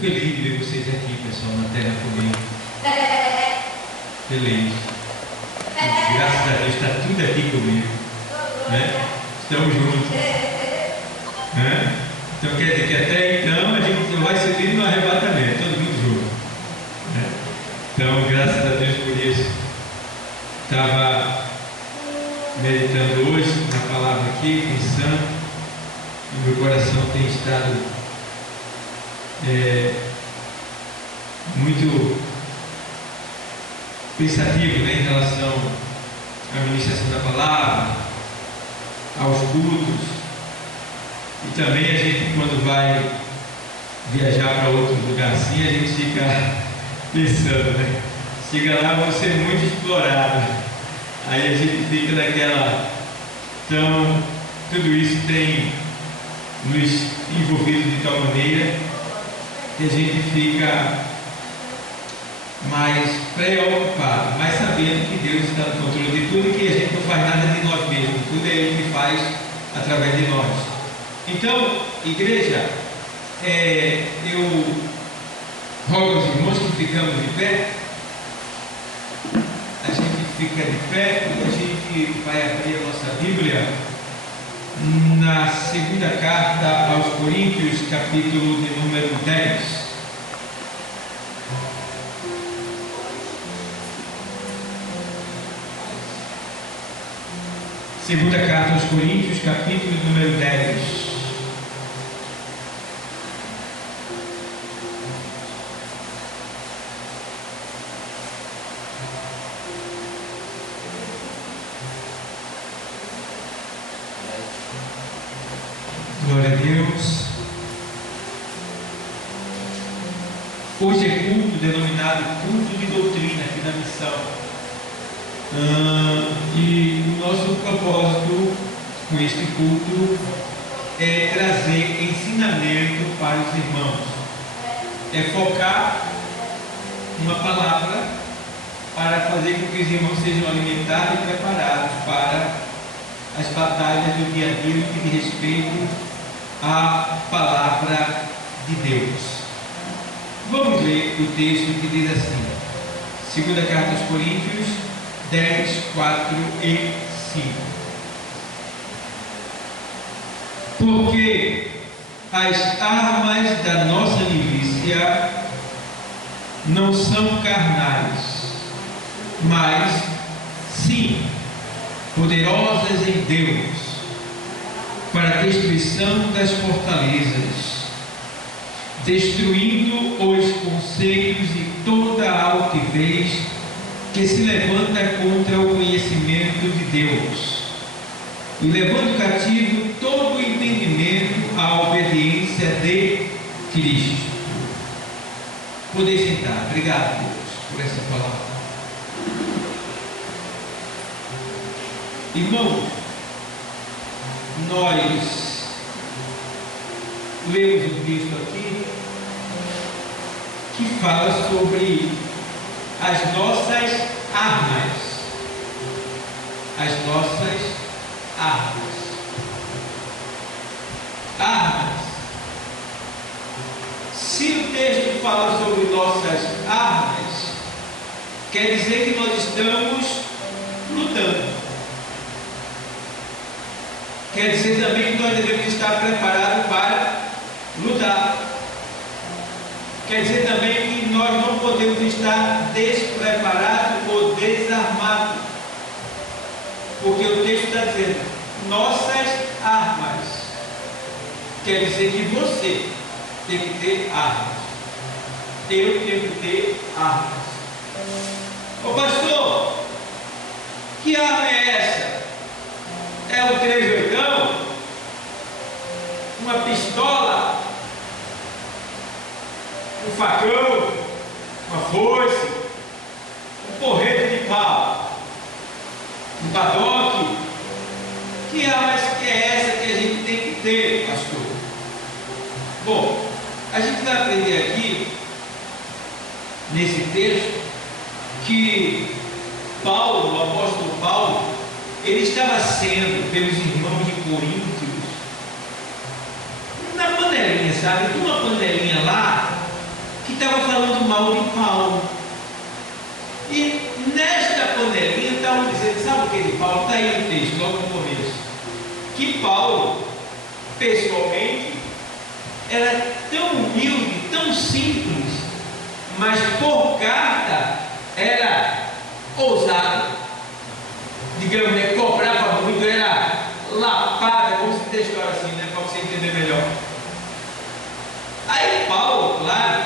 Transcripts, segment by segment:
Estou feliz de ver vocês aqui, pessoal, na terra comigo. Feliz. Graças a Deus está tudo aqui comigo. Né? Estamos juntos. Né? Então quer dizer que até então a gente não vai subir no arrebatamento, todo mundo junto. Né? Então, graças a Deus por isso. Estava meditando hoje na palavra aqui, pensando, e meu coração tem estado muito pensativo, né, em relação à ministração da palavra, aos cultos, e também a gente, quando vai viajar para outro lugar assim, a gente fica pensando, né? Chega lá, vão ser muito explorados, aí a gente fica naquela. Então, tudo isso tem nos envolvido de tal maneira que a gente fica mais preocupado, mais sabendo que Deus está no controle de tudo e que a gente não faz nada de nós mesmos, tudo é Ele que faz através de nós. Então, igreja, eu rogo aos irmãos que ficamos de pé, a gente fica de pé e a gente vai abrir a nossa Bíblia na segunda carta aos Coríntios, capítulo de número 10. Segunda carta aos Coríntios, capítulo de número 10. Glória a Deus. Hoje é culto denominado culto de doutrina aqui na missão. E o nosso propósito com este culto é trazer ensinamento para os irmãos. É focar uma palavra para fazer com que os irmãos sejam alimentados e preparados para as batalhas do dia a dia no que diz respeito a palavra de Deus. Vamos ler o texto que diz assim, segunda carta aos Coríntios 10, 4 e 5. Porque as armas da nossa milícia não são carnais, mas sim poderosas em Deus para a destruição das fortalezas, destruindo os conceitos e toda a altivez que se levanta contra o conhecimento de Deus, e levando cativo todo o entendimento à obediência de Cristo. Poder sentar. Obrigado, Deus, por essa palavra. Irmãos, nós lemos um texto aqui que fala sobre as nossas armas. As nossas armas. Armas. Se o texto fala sobre nossas armas, quer dizer que nós estamos lutando. Quer dizer também que nós devemos estar preparados para lutar. Quer dizer também que nós não podemos estar despreparados ou desarmados. Porque o texto está dizendo, nossas armas. Quer dizer que você tem que ter armas. Eu tenho que ter armas. Ô pastor, que arma é essa? É um 38? Uma pistola? Um facão? Uma foice? Um porrete de pau? Um badoque? Que arma é essa que a gente tem que ter, pastor? Bom, a gente vai aprender aqui, nesse texto, que Paulo, o apóstolo Paulo, ele estava sendo, pelos irmãos de Coríntios, na panelinha, sabe? Uma panelinha lá, estava falando mal de Paulo. E nesta panelinha estavam dizendo, sabe o que de Paulo? Está aí no texto, logo no começo. Que Paulo, pessoalmente, era tão humilde, tão simples, mas por carta era ousado. Digamos, né? Cobrava muito, era lapada, como se diz agora assim, né? Para você entender melhor. Aí Paulo, claro,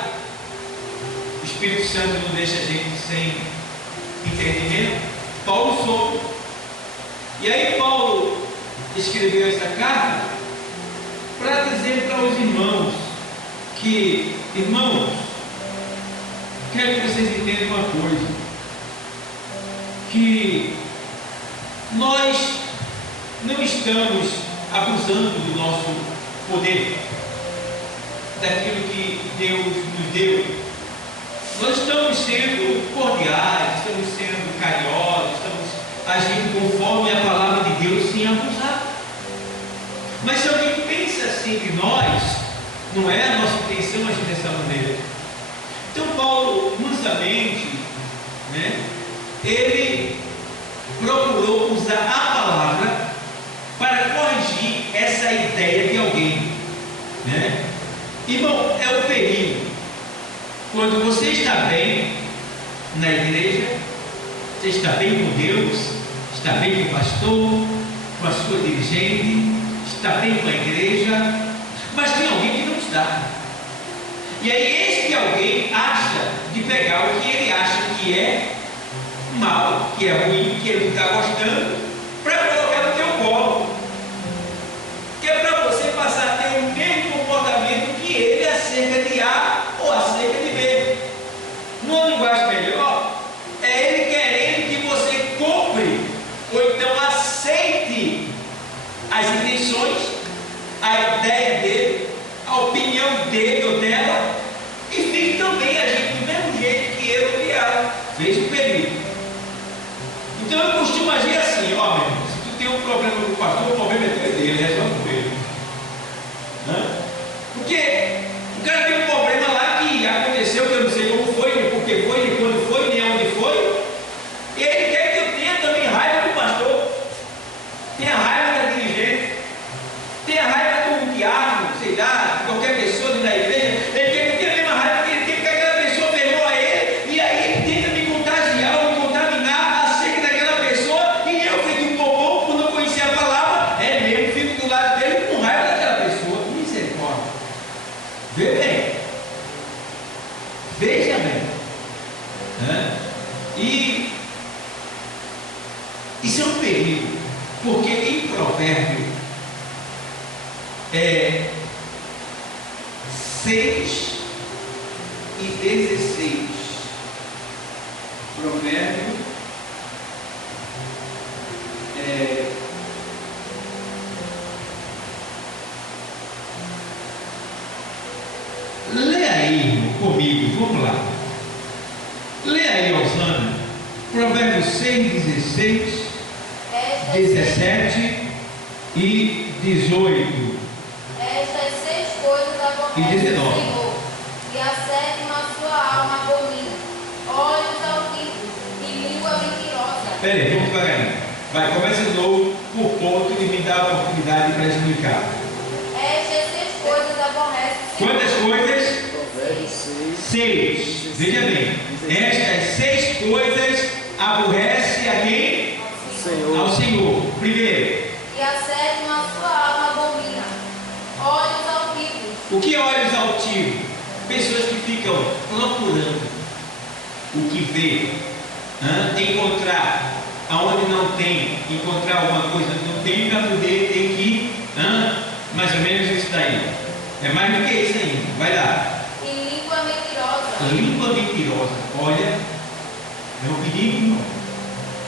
o Espírito Santo não deixa a gente sem entendimento. Paulo soube. E aí Paulo escreveu essa carta para dizer para os irmãos que, irmãos, quero que vocês entendam uma coisa, que nós não estamos abusando do nosso poder, daquilo que Deus nos deu. Nós estamos sendo cordiais, estamos sendo carinhosos, estamos agindo conforme a palavra de Deus, sem abusar. Mas se alguém pensa assim de nós, não é a nossa intenção agir dessa maneira. Então Paulo, mansamente, né, ele procurou usar a palavra para corrigir essa ideia de alguém, né? Irmão, é o perigo. Quando você está bem na igreja, você está bem com Deus, está bem com o pastor, com a sua dirigente, está bem com a igreja, mas tem alguém que não está. E aí este alguém acha de pegar o que ele acha que é mal, que é ruim, que ele não está gostando, para colocar no teu colo, que é para você passar a ter o mesmo comportamento que ele acerca de A ou acerca de B. Numa linguagem melhor, é ele querendo que você compre ou então aceite as intenções, a ideia dele, a opinião dele ou dela, e fique também agindo do mesmo jeito que ele ou que ela fez o período. Então eu costumo agir assim, ó, meu irmão, se tu tem um problema com o pastor, o problema é dele, resolve com ele. Porque o cara tem um problema lá que aconteceu, que eu não sei como foi, nem por que foi, nem quando foi, nem onde foi, e ele quer que eu tenha também raiva do pastor, tenha raiva da dirigente, tenha raiva do diácono, sei lá, qualquer pessoa da igreja. Ele quer que eu tenha a mesma raiva que ele tem, porque aquela pessoa perdoa ele, e aí ele tenta me contagiar ou me contaminar acerca daquela pessoa, e eu fico um bobão por não conhecer a palavra, é mesmo, fico do lado dele com raiva daquela pessoa. Misericórdia. Vê bem, veja bem, e isso é um perigo, porque em Provérbio 6 e 16, Provérbio lê aí comigo, vamos lá. Lê aí, Osana, Provérbios 6, 16, 17 e 18. Estas 6 coisas aborrece o Senhor, e a 7ª sua alma abomina: olhos altivos e língua mentirosa. Espera aí, vamos devagarinho. Vai, começa de novo por ponto e me dá a oportunidade para explicar. Estas 6 coisas aborrece o Senhor. Quantas coisas? Provérbios 6. Veja bem, estas 6 coisas aborrece a quem? Senhor. Ao Senhor. Primeiro. E a 7ª sua alma abomina: olhos altivos. O que é olhos altivos? Pessoas que ficam procurando o que vê, encontrar aonde não tem, encontrar alguma coisa que não tem para poder ter que, mais ou menos isso daí. É mais do que isso ainda. Vai lá. E língua mentirosa. Língua mentirosa. Olha, é um perigo, irmão.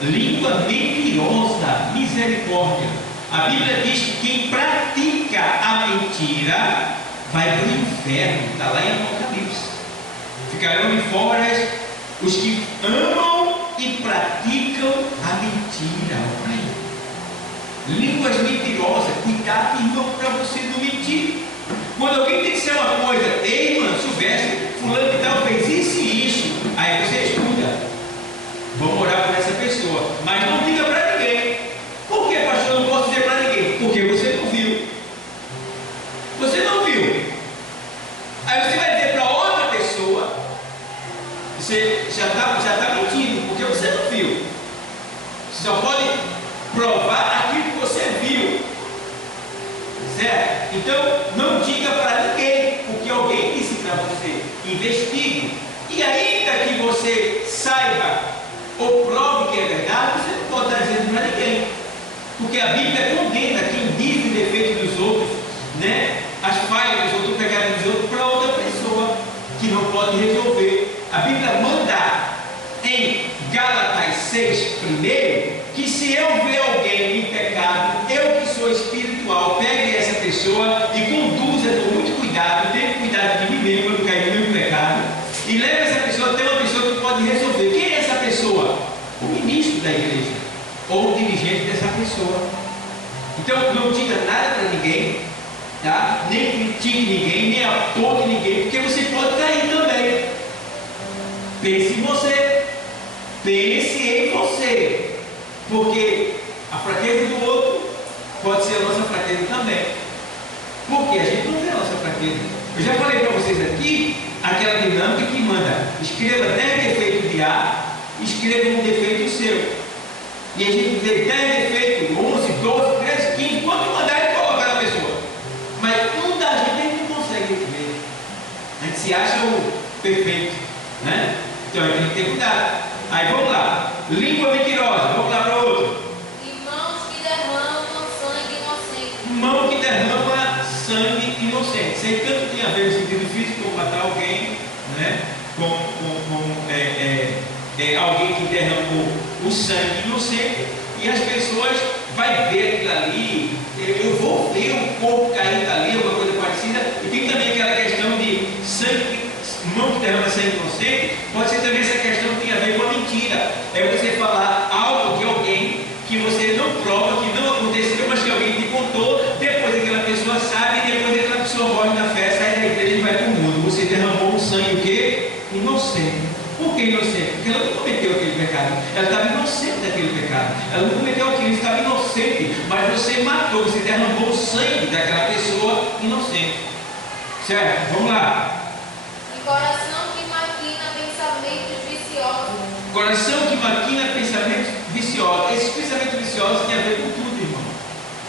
Língua mentirosa, misericórdia. A Bíblia diz que quem pratica a mentira vai para o inferno. Está lá em Apocalipse. Ficarão de fora os que amam e praticam a mentira. Olha aí. Línguas mentirosas. Cuidado, irmão, para você não mentir. Quando alguém tem que ser uma coisa, ei, irmã, Silvestre, fulano de tal fez isso e isso. Aí você escuta. Vamos orar por essa pessoa. Mas não diga para ninguém. Por que, pastor, eu não posso dizer para ninguém? Porque você não viu. Você não viu. Aí você vai dizer para outra pessoa, você já está mentindo, porque você não viu. Você só pode provar aquilo que você viu. Certo? Então, não diga para ninguém o que alguém disse para você. Investigue. E ainda que você saiba ou prove que é verdade, você não pode estar dizendo para ninguém. Porque a Bíblia condena quem diz o defeito dos outros, né? As falhas dos outros, o pecado dos outros, para outra pessoa que não pode resolver. A Bíblia manda em Gálatas 6, primeiro, que se eu ver alguém em pecado, eu que sou espiritual, pegue essa pessoa e conduza com muito cuidado, tenha cuidado de mim mesmo para não cair no meu pecado, e leve essa pessoa até uma pessoa que pode resolver. Quem é essa pessoa? O ministro da igreja, ou o dirigente dessa pessoa. Então não diga nada para ninguém, tá? Nem critique ninguém, nem aponte ninguém, porque você pode cair também. Pense em você, pense em você. Porque a fraqueza do outro pode ser a nossa fraqueza também. Porque a gente não vê a nossa fraqueza. Eu já falei para vocês aqui aquela dinâmica que manda: escreva 10 defeitos de A, escreva um defeito seu. E a gente vê 10 defeitos, 11, 12, 13, 15, quanto mandar ele colocar na pessoa. Mas um da gente a gente não consegue ver. A gente se acha o perfeito, né? Então a gente tem que ter cuidado. Aí vamos lá. Língua mentirosa. Vamos lá para outro. E mãos que derramam sangue inocente. Mão que derrama sangue inocente. Isso aí tanto tem a ver no sentido físico, como matar alguém, né? Alguém que derramou o sangue inocente. E as pessoas vão ver aquilo ali. Eu vou ver o corpo cair dali, alguma coisa parecida. E tem também aquela questão de sangue. Mão que derrama sangue inocente, pode ser também essa questão que tem a ver com a mentira. É você falar algo de alguém que você não prova, que não aconteceu, mas que alguém te contou, depois aquela pessoa sabe, e depois aquela pessoa morre na festa, sai da igreja e vai para o mundo. Você derramou um sangue o quê? Inocente. Por que inocente? Porque ela não cometeu aquele pecado. Ela estava inocente daquele pecado. Ela não cometeu aquilo, ela estava inocente. Mas você matou, você derramou o sangue daquela pessoa inocente. Certo? Vamos lá. Coração que maquina pensamentos viciosos. Coração que maquina pensamentos viciosos. Esses pensamentos viciosos têm a ver com tudo, irmão.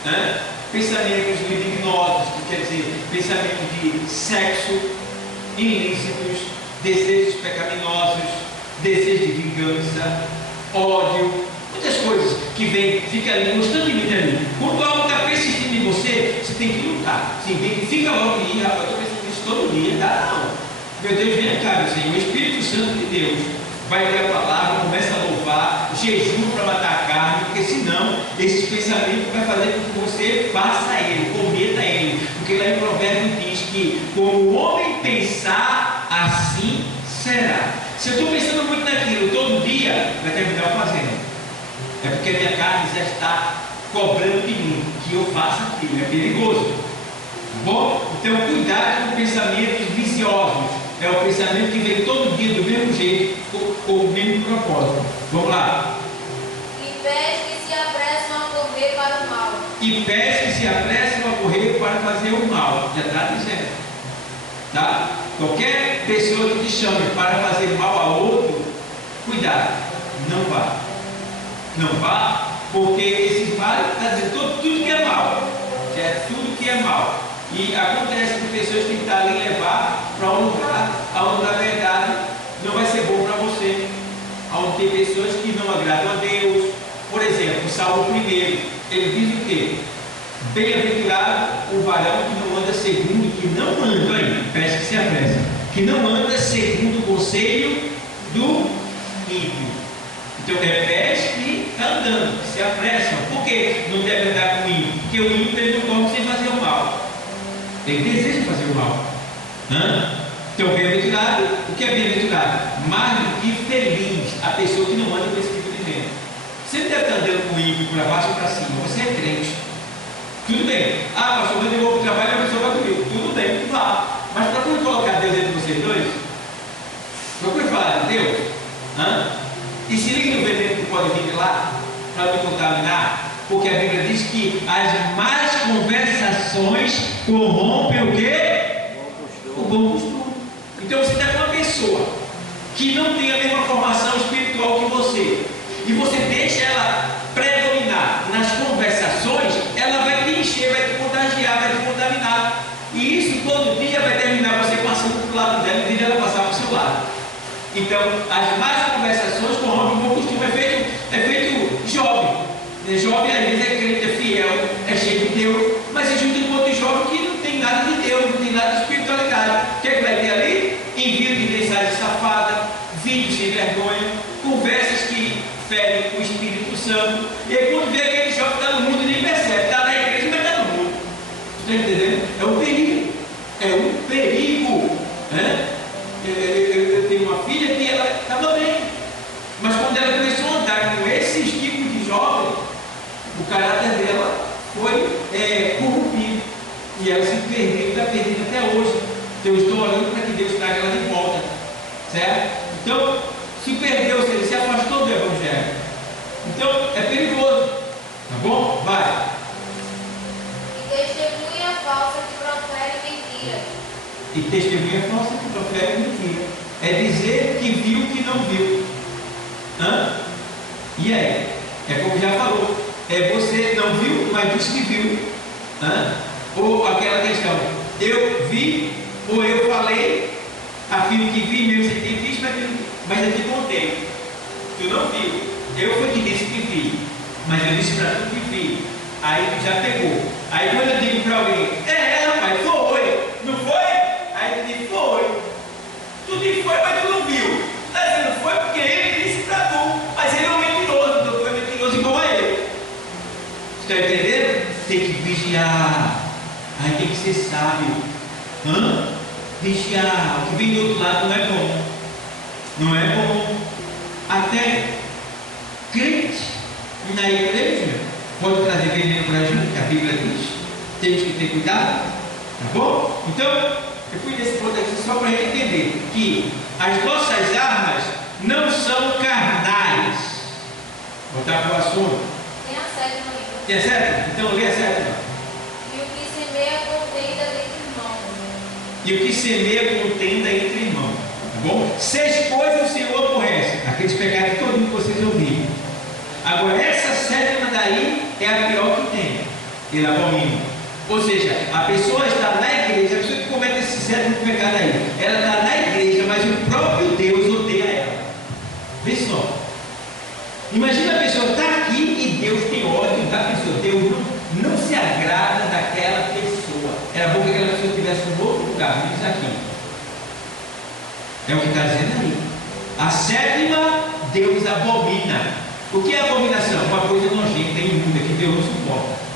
Né? Pensamentos libidinosos, que quer dizer, pensamentos de sexo ilícitos, desejos pecaminosos, desejos de vingança, ódio, muitas coisas que vem, fica ali constantemente ali. Quando algo está persistindo em você, você tem que lutar. Você identifica logo e rapaz, eu estou pensando nisso todo dia, dá não. Meu Deus, vem cá, meu Senhor, o Espírito Santo de Deus vai ler a palavra, começa a louvar, jejum para matar a carne, porque senão esses pensamentos vai fazer com que você faça ele, cometa ele, porque lá em Provérbios diz que como o homem pensar, assim será. Se eu estou pensando muito naquilo todo dia, vai terminar fazendo. É porque a minha carne já está cobrando de mim que eu faça aquilo, é perigoso. Bom, então cuidado com pensamentos viciosos. É o pensamento que vem todo dia do mesmo jeito, com o mesmo propósito. Vamos lá. E pés que se apressam a correr para o mal. E pés que se apressam a correr para fazer o mal. Já está dizendo. Tá? Qualquer pessoa que te chame para fazer mal a outro, cuidado. Não vá. Não vá, porque esse vale está dizendo tudo que é mal. É tudo que é mal. E acontece que pessoas tentarem levar para um lugar onde na verdade não vai ser bom para você, onde tem pessoas que não agradam a Deus. Por exemplo, o Salmo 1, ele diz o quê? Bem-aventurado o varão que não anda segundo, que não anda, aí, peço que se apressa, que não anda segundo o conselho do ímpio. Então é pés que está andando, que se apressam. Por que não deve andar com o ímpio? Porque o ímpio ele não come sem fazer o mal. Ele deseja fazer o mal. Então, bem-aventurado, o que é bem-aventurado? Mais do que feliz a pessoa que não anda com esse tipo de gente. Você não deve estar andando com o ímpio para baixo ou para cima, você é crente. Tudo bem. Pastor, quando eu vou para o trabalho, a pessoa vai comigo. Tudo bem, vá. Mas para quando colocar Deus entre vocês dois, Já ouviu falar de Deus? E se liga no veneno que pode vir de lá para me contaminar, porque a Bíblia diz que as más conversações corrompem o quê? O bom costume. Então você está com uma pessoa que não tem a mesma formação espiritual que você, e você deixa ela predominar nas conversações, ela vai te encher, vai te contagiar, vai te contaminar. E isso todo dia vai terminar você passando do lado dela, em vez de ela passar para o seu lado. Então, as más conversações corrompem o bom costume. É feito jovem. Jovem às vezes é crente, é fiel, é cheio de Deus, mas é junto com outro jovem que não tem nada de Deus, não tem nada de espiritualidade. O que é que vai ter ali? Envio de mensagem safada, vídeos sem vergonha, conversas que ferem o Espírito Santo. E aí quando vê aquele jovem que está no mundo, nem percebe, está na igreja, mas está no mundo. Está entendendo? É um perigo. É um perigo. Né? Eu tenho uma filha que ela estava bem, mas quando ela começou a andar com esses tipos de jovens, o caráter dela foi corrompido e ela se perdeu, está perdida até hoje. Então eu estou orando para que Deus traga ela de volta, certo? Então se perdeu, se afastou do Evangelho, então é perigoso, tá bom? Vai. E testemunha falsa que profere mentira. E testemunha falsa que profere mentira. É dizer que viu o que não viu. E aí? É como já falou. Você não viu, mas disse que viu. Ou aquela questão, eu vi, ou eu falei, afirmo que vi mesmo sem ter visto, mas eu te contei. Tu não viu. Eu fui que disse que vi, mas eu disse para tu que vi. Aí tu já pegou. Aí quando eu digo para alguém, rapaz, foi, não foi? Aí tu diz, foi. Tu disse foi, mas tu não viu. Tá dizendo foi porque ele disse para tu, mas ele é um mentiroso, então tu é mentiroso igual a ele. Está entendendo? Tem que vigiar. Aí tem que ser sábio. Vigiar. O que vem do outro lado não é bom. Não é bom. Até crente na igreja pode trazer veneno para a gente, que a Bíblia diz. Temos que ter cuidado. Tá bom? Então, eu fui nesse ponto aqui só para a gente entender que as nossas armas não são carnais. Vou botar para o assunto. Tem a sétima aí. Tem a sétima? Então lê a sétima. E o que semeia contenda entre irmãos. E o que semeia contenda entre irmãos. Tá bom? 6 coisas o Senhor aborrece. Aqueles pecados todos que vocês ouviram. Agora, essa sétima daí é a pior que tem. Ele abomina. Ou seja, a pessoa está na igreja, a pessoa que comete esse sétimo pecado aí, ela está na igreja, mas o próprio Deus odeia ela. Vê só. Imagina a pessoa está aqui e Deus tem ódio da pessoa. Deus não se agrada daquela pessoa. Era bom que aquela pessoa estivesse em outro lugar, menos aqui. É o que está dizendo aí. A sétima, Deus abomina. O que é abominação? Uma coisa nojenta e imunda que Deus não suporta.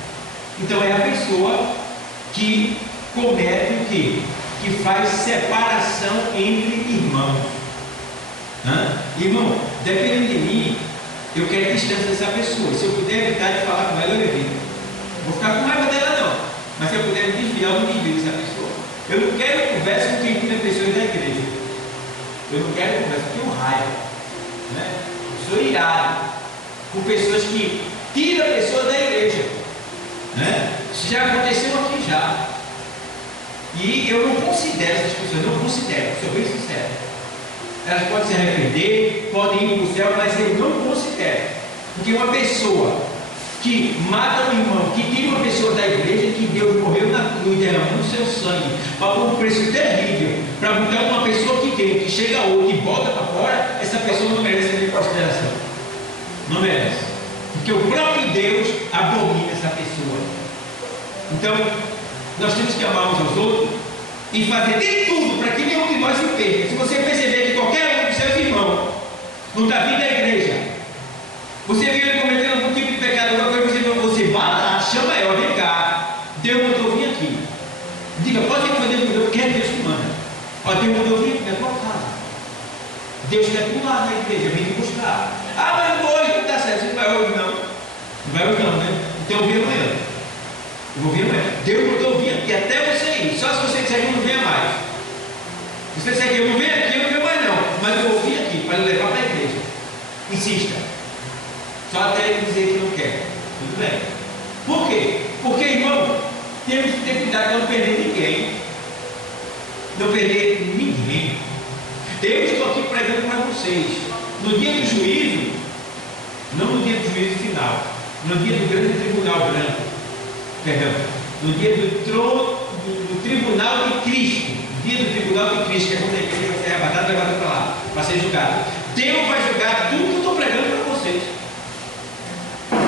Então é a pessoa que comete o quê? Que faz separação entre irmãos. Irmão, dependendo de mim, eu quero distância dessa pessoa. Se eu puder evitar de falar com ela, eu evito. Não vou ficar com raiva dela não. Mas se eu puder me desviar, eu me desvio dessa pessoa. Eu não quero conversa com quem tira pessoas da igreja. Eu não quero conversa, eu tenho raiva. Eu sou irado com pessoas que tiram pessoas da igreja. Isso já aconteceu aqui já. E eu não considero essas pessoas, não considero, sou bem sincero. Elas podem se arrepender, podem ir para o céu, mas eu não considero. Porque uma pessoa que mata um irmão, que tira uma pessoa da igreja, que Deus morreu na cruz, derramando seu sangue, pagou um preço terrível, para botar uma pessoa que tem, que chega a outra e volta para fora, essa pessoa não merece a minha consideração. Não merece. Porque o próprio Deus abomina essa pessoa. Então, nós temos que amar uns aos outros e fazer de tudo para que nenhum de nós se perca. Se você perceber que qualquer um dos seus irmãos não está vindo à igreja, você viu ele cometendo algum tipo de pecado, você vai lá, chama ela, vem cá, Deus mandou vir aqui. Diga, pode ir para Deus, porque é Deus que manda. Deus mandou vir aqui na tua casa. Deus quer pular na igreja, vem me buscar. Mas hoje não está certo, você não vai hoje não. Não vai hoje não, né? Então eu vim amanhã. Eu vou vir amanhã. Deus mandou vir aqui até você ir. Só se você disser que eu não venha mais. Se você disser que eu não venho aqui, eu não venho mais não. Mas insista. Só até ele dizer que não quer. Tudo bem. Por quê? Porque, irmão, temos que ter cuidado para não perder ninguém. Não perder ninguém. Eu estou aqui pregando para vocês. No dia do juízo, não no dia do juízo final, no dia do grande tribunal branco, perdão, no dia do trono, do tribunal de Cristo, dia do tribunal de Cristo, que é quando a igreja vai ser arrebatada e levada para lá, para ser julgado. Deus vai julgar tudo que eu estou pregando para vocês.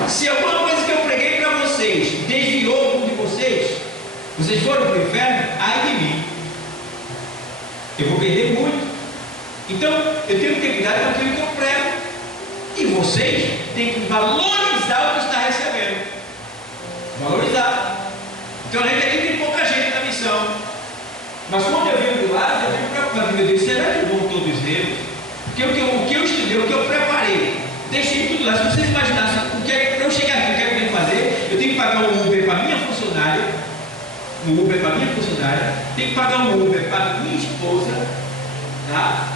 Se alguma coisa que eu preguei para vocês desviou um de vocês, vocês foram para o inferno, ai de mim. Eu vou perder muito. Então, eu tenho que ter cuidado com aquilo que eu prego. E vocês têm que valorizar o que está recebendo. Valorizar. Então, a gente aqui tem pouca gente na missão. Mas quando eu venho do lado, eu fico preocupado. Meu Deus, será que vão todos eles? Porque o que eu estudei, o que eu preparei, deixei tudo lá. Se vocês imaginassem, para eu chegar aqui, o que eu tenho que fazer? Eu tenho que pagar um Uber para minha funcionária. Um Uber para minha funcionária. Tenho que pagar um Uber para minha esposa. Tá?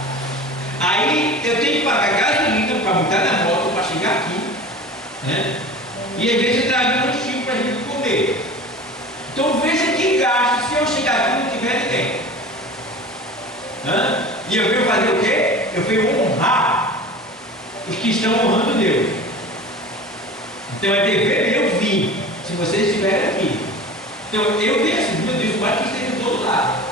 Aí eu tenho que pagar gasolina para botar na moto para chegar aqui, né? E às vezes traz um lanchinho para a gente comer. Então veja que gasto se eu chegar aqui e não tiver ninguém. E eu venho fazer o quê? Eu venho honrar os que estão honrando Deus. Então é dever eu vir, se vocês estiverem aqui. Então eu venho assim, meu Deus, o barco esteja do outro lado.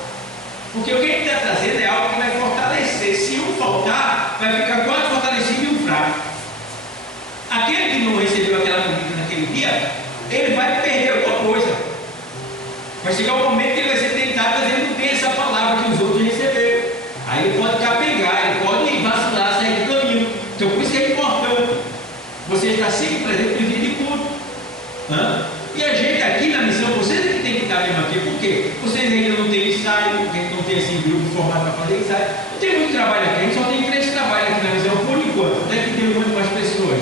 Porque o que ele está trazendo é algo que vai fortalecer. Se um faltar, vai ficar quase fortalecido e um fraco. Aquele que não recebeu aquela comida naquele dia, ele vai perder alguma coisa. Vai chegar um momento que ele vai ser tentado, mas ele não tem essa palavra que os outros receberam. Aí ele pode capengar, ele pode vacilar, sair do caminho. Então por isso que é importante você estar sempre presente no dia de culto. E a gente aqui na missão, vocês é que tem que estar mesmo aqui. Por quê? Vocês ainda não têm ensaio, porque não tem esse grupo formado para fazer ensaio. Não tem muito trabalho aqui, a gente só tem 3 trabalhos aqui na missão por enquanto, até que tem muito mais pessoas.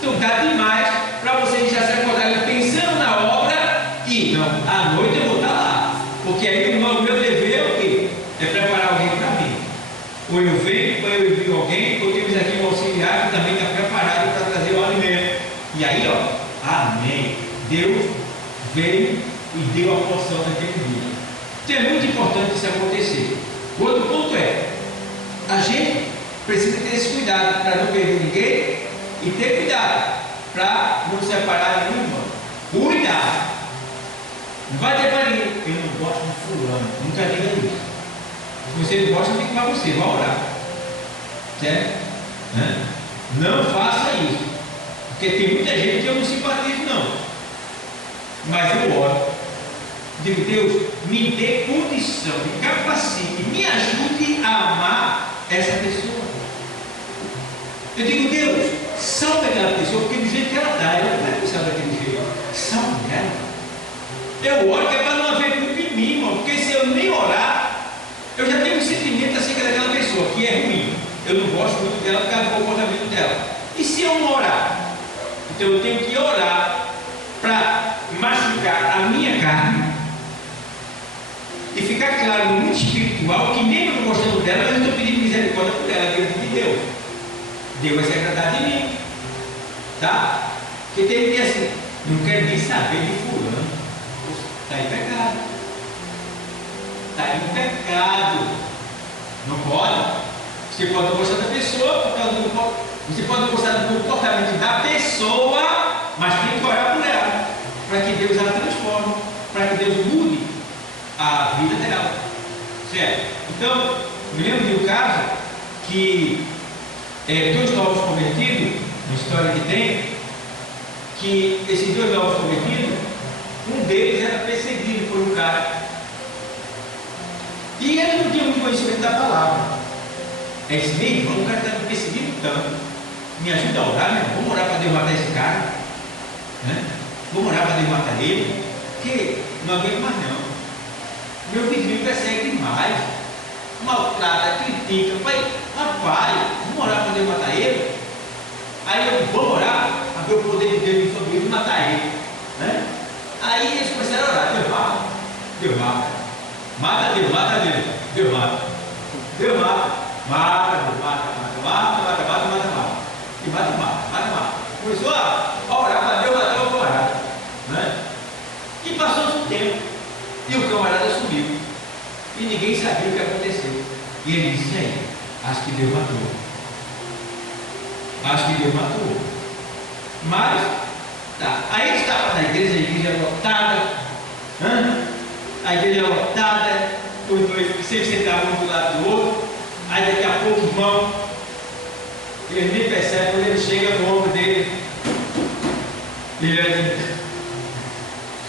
Então dá demais para vocês já se acordarem pensando na obra e não, à noite eu vou estar lá. Porque aí o meu dever é o quê? É preparar alguém para mim. Ou eu venho, ou eu envio alguém, ou temos aqui um auxiliar que também está preparado para trazer o alimento. E aí, ó, amém. Deus veio e deu a porção daquele dia. Então é muito importante isso acontecer. O outro ponto é, a gente precisa ter esse cuidado para não perder ninguém e ter cuidado para não separar nenhum irmão. Cuidado! Não vai ter para ninguém. Eu não gosto de fulano. Nunca diga isso. Se você não gosta, fique para você. Vai orar. Certo? Não faça isso. Porque tem muita gente que eu não simpatizo, não. Mas eu oro. Digo, Deus, me dê condição, me capacite, me ajude a amar essa pessoa. Eu digo, Deus, salve aquela pessoa, porque do jeito que ela está, ela não vai precisar daquele jeito. Salve ela. Eu oro que é para não haver culpa em mim, irmão, porque se eu nem orar, eu já tenho um sentimento acerca daquela pessoa, que é ruim. Eu não gosto muito dela por causa do comportamento dela. E se eu não orar? Então eu tenho que orar para machucar a minha carne e ficar claro no mundo espiritual que mesmo eu não gostando dela, mas eu estou pedindo misericórdia por ela diante de Deus. Deus vai se agradar de mim, tá? Porque tem que assim, não quero nem saber de fulano, está em pecado, está em pecado, não pode. Você pode não gostar da pessoa por causa do você pode gostar do comportamento da pessoa, mas tem que orar por ela, para que Deus a transforme, para que Deus mude a vida dela. Certo? Então, me lembro de um caso que 2 novos convertidos, uma história que tem, que esses 2 novos convertidos, um deles era perseguido por um cara. E ele não tinha muito conhecimento da palavra. Ele disse, meu irmão, o cara está me perseguindo tanto. Me ajuda a orar, né? Vamos orar para Deus matar esse cara, né? Vamos orar para Deus matar ele, porque não aguento mais não. Meu vizinho persegue demais, maltrata, critica. Pai, rapaz, vamos orar para Deus matar ele? Aí eu vou orar para ver o poder de Deus sobre ele e matar ele, né? Aí eles começaram a orar, Deus mata, Deus mata, mata Deus, mata Deus, Deus mata, Deus mata, mata, Deus mata, mata, mata, mata, mata, mata, mata. E ele disse: aí, acho que Deus matou. Acho que Deus matou. Mas, tá. Aí ele estava na igreja, a igreja lotada. A igreja lotada, os dois sempre sentavam um do lado do outro. Aí daqui a pouco, irmão, ele nem percebe, quando ele chega no ombro dele, ele diz: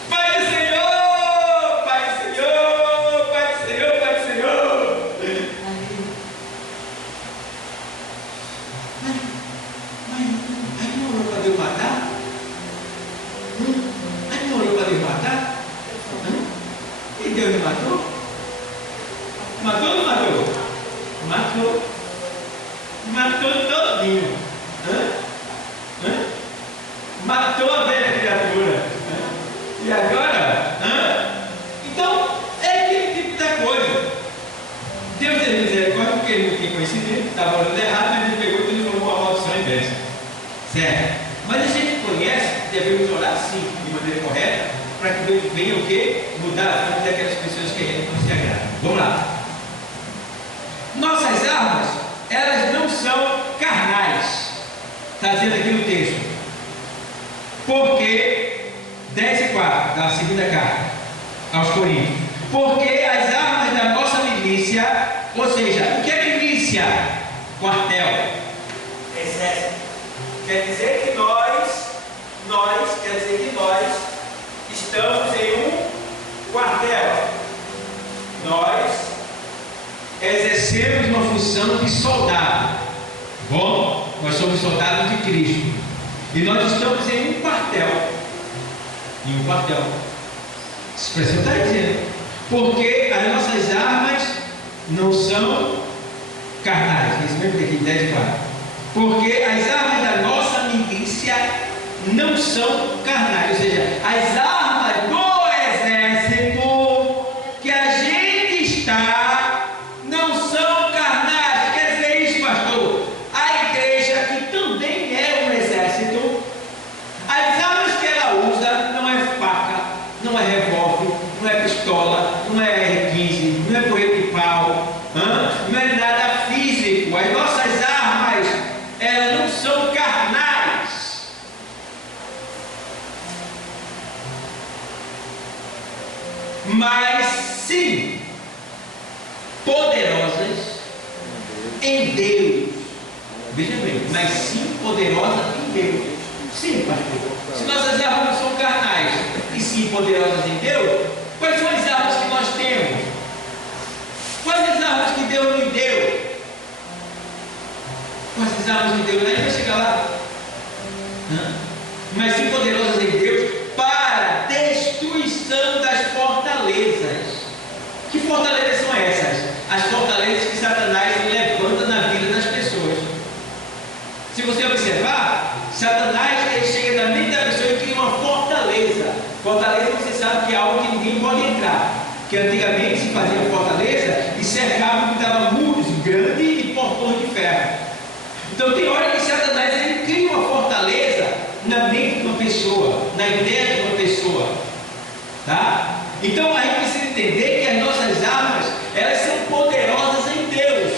Pai do Senhor, Pai do Senhor, Pai do Senhor, Pai do Senhor. Aí não orou para Deus matar? Aí não orou para Deus matar? E Deus me matou? Matou ou não matou? Matou. Matou todinho. Matou a velha criatura. E agora? Então, é aquele tipo de coisa. Deus teve misericórdia porque ele não tinha conhecimento, estava orando errado, mas ele pegou e transformou a maldição em bênção. Certo? Mas a gente conhece, devemos orar sim, de maneira correta, para que Deus venha o quê? Mudar a vida daquelas pessoas que a gente não se agrada. Vamos lá. Nossas armas, elas não são carnais. Está dizendo aqui no texto. Porque, 10:4 da segunda carta aos Coríntios. Porque as armas da nossa milícia, ou seja, o que é milícia? Quartel, exército. Quer dizer que nós estamos em um quartel. Nós exercemos uma função de soldado. Bom, nós somos soldados de Cristo. E nós estamos em um quartel. Em um quartel. A expressão está dizendo. Porque as nossas armas não são carnais. Isso mesmo que aqui, 10:4. Porque as armas da nossa milícia não são carnais. Ou seja, as armas do exército que a gente está não são carnais. Quer dizer isso, pastor? A igreja, que também é um exército, as armas que ela usa não é faca, não é revólver, não é pistola, não é R15, não é correio de pau, não é nada físico. As nossas armas, elas não são carnais. Mas sim poderosas em Deus. Veja bem, mas sim poderosas em Deus. Sim, pastor. Se nossas armas não são carnais e sim poderosas em Deus, quais são as armas que nós temos? Quais as armas que Deus nos deu? Quais as armas que Deus nos deu? A gente vai chegar lá. Mas sim poderosas em Deus para destruição das fortalezas. Que fortalezas são essas? As fortalezas que Satanás levanta na vida das pessoas. Se você observar, Satanás ele chega na mente da pessoa e cria uma fortaleza. Fortaleza, você sabe que é algo que ninguém pode entrar. Que antigamente se fazia fortaleza e cercava que dava muros grandes e portões de ferro. Então tem hora que Satanás ele cria uma fortaleza na mente de uma pessoa, na ideia de uma pessoa, tá? Então a gente precisa entender que as nossas armas, elas são poderosas em Deus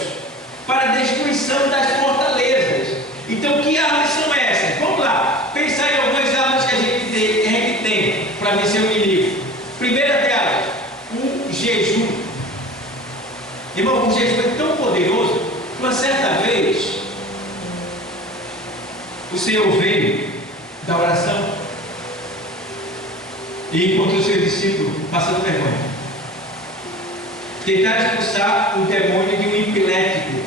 para a destruição das fortalezas. Então que armas são essas? Vamos lá, pensar em algumas armas que a gente tem para vencer o inimigo. Primeira delas, o jejum. Irmão, o jejum é tão poderoso. Uma certa vez o Senhor veio da oração e encontrou o seu discípulo passando vergonha. Tentaram expulsar o demônio de um epilético,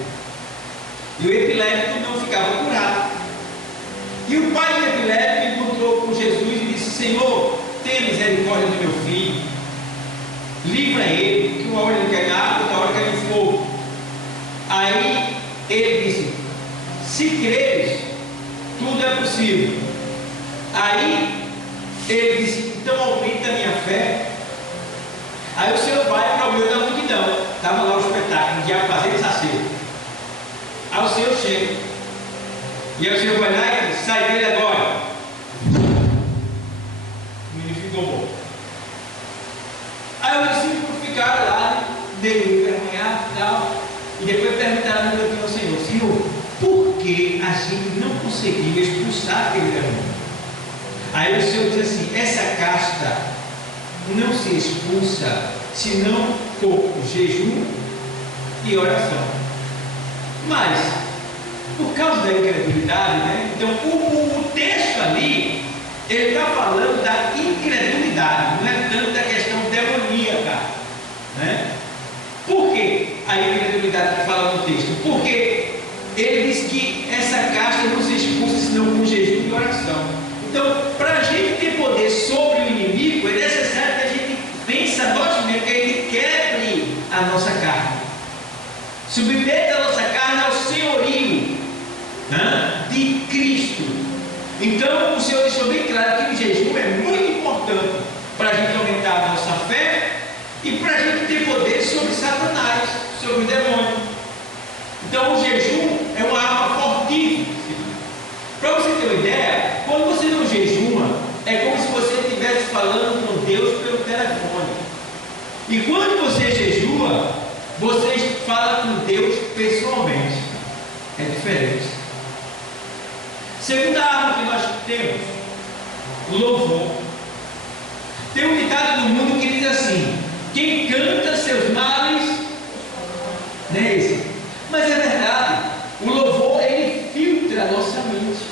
e o epilético não ficava curado. E o pai do epilético encontrou com Jesus e disse: Senhor, tenha misericórdia do meu filho, livra ele, que uma hora ele quer água, outra hora quer no fogo. Aí ele disse: se creres, tudo é possível. Aí ele disse: então aumenta a minha fé. Aí o Senhor vai para o meio da multidão. Estava lá o espetáculo, o diabo fazendo saceiro. Aí o Senhor chega. E aí o Senhor vai lá e diz: sai dele agora. O menino ficou bom. Aí os discípulos ficaram lá, meio envergonhados e tal. E perguntaram no cantinho ao Senhor: Senhor, por que a gente não conseguiu expulsar aquele demônio? Aí o Senhor diz assim: essa casta não se expulsa senão com jejum e oração. Mas, por causa da incredulidade, né? Então o texto ali, ele está falando da incredulidade, não é tanto da questão demoníaca, né? Por que a incredulidade que fala no texto? Porque ele diz que essa casta não se expulsa senão com jejum e oração. Então, para a gente ter poder sobre o inimigo, é necessário que a gente pense a nós mesmos, que a gente quebre a nossa carne, submeta a nossa carne ao senhorio, né, de Cristo. Então o Senhor deixou bem claro que o jejum é muito importante para a gente aumentar a nossa fé e para a gente ter poder sobre Satanás, sobre o demônio. Então o jejum é uma arma fortíssima. Para você ter uma ideia, quando você não jejuma, é como se você estivesse falando com Deus pelo telefone. E quando você jejua, você fala com Deus pessoalmente. É diferente. Segunda arma que nós temos, o louvor. Tem um ditado no mundo que diz assim: quem canta seus males, não é esse? Mas é verdade, o louvor ele filtra a nossa mente.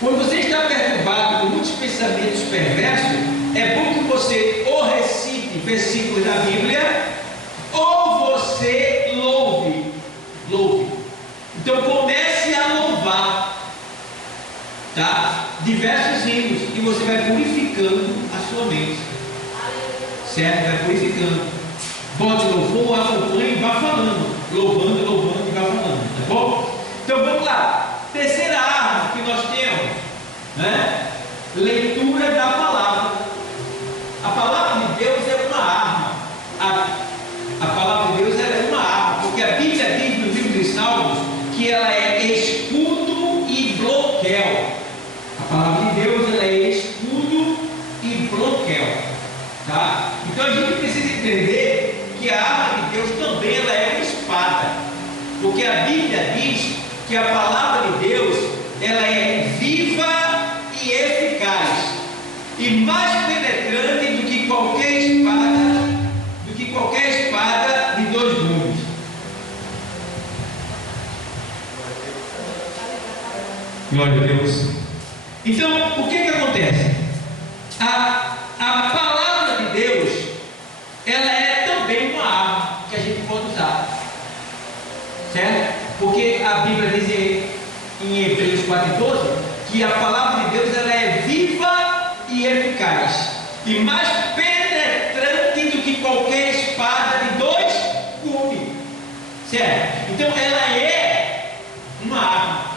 Quando você está perturbado com muitos pensamentos perversos, é bom que você ou recite versículos da Bíblia, ou você louve. Então comece a louvar, tá? Diversos hinos, e você vai purificando a sua mente, certo? Vai purificando. Bote louvor, acompanhe e vá falando, louvando e vá falando, tá bom? Então vamos lá. Terceira arma que nós temos, né? Leitura da palavra. A palavra de Deus é uma arma. A palavra de Deus é uma arma, porque a Bíblia diz no livro dos Salmos que ela é escudo e bloqueio. A palavra de Deus ela é escudo e bloqueio, tá? Então a gente precisa entender que a arma de Deus também ela é uma espada, porque a Bíblia diz que a palavra de Deus ela é viva e eficaz e mais penetrante do que qualquer espada de dois gumes. Glória a Deus. Então, o que acontece? A palavra de Deus ela é também uma arma que a gente pode usar, certo? Porque a Bíblia diz em Hebreus 4:12 que a palavra de Deus ela é viva e eficaz e mais penetrante do que qualquer espada de dois gumes, certo? Então ela é uma arma.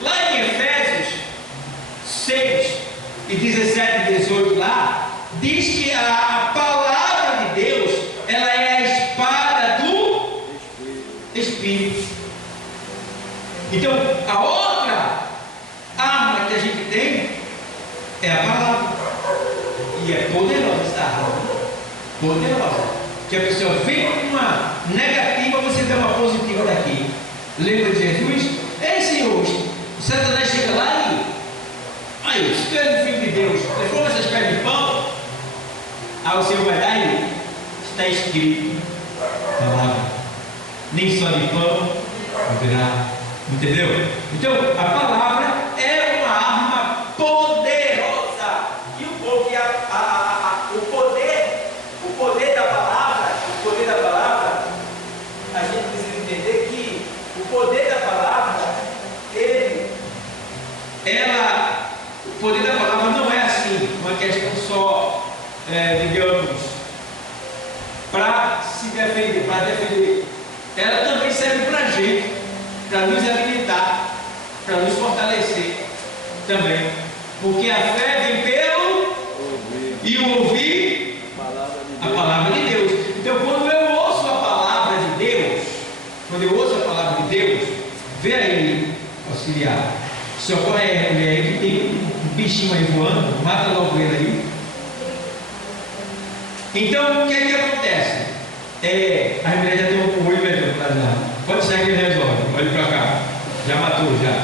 Lá em Efésios 6:17 e 18 lá diz que a palavra de Deus ela é a espada do Espírito. Então, a outra arma que a gente tem é a palavra. E é poderosa essa arma. Poderosa. Que a pessoa vem com uma negativa, você dá uma positiva daqui. Lembra de Jesus? Ei, Senhor, o Satanás chega lá e... Aí, se tu és o Filho de Deus, transforma essas pedras de pão. Aí o Senhor vai dar e está escrito. Palavra. Nem só de pão viverá. Entendeu? Então a palavra é uma arma poderosa. E o poder da palavra, a gente precisa entender que o poder da palavra, o poder da palavra não é assim, uma questão só, digamos, para se defender, para defender. Ela também serve para a gente, para nos alimentar, para nos fortalecer também, porque a fé vem pelo e o ouvir a palavra de Deus. Então quando eu ouço a palavra de Deus, vê aí, auxiliar, socorre a mulher aí que tem um bichinho aí voando, mata logo ele aí. Então o que é que acontece? A mulher já tem um olho melhor para lá. Pode ser que ele resolve. Olha para cá. Já matou, já.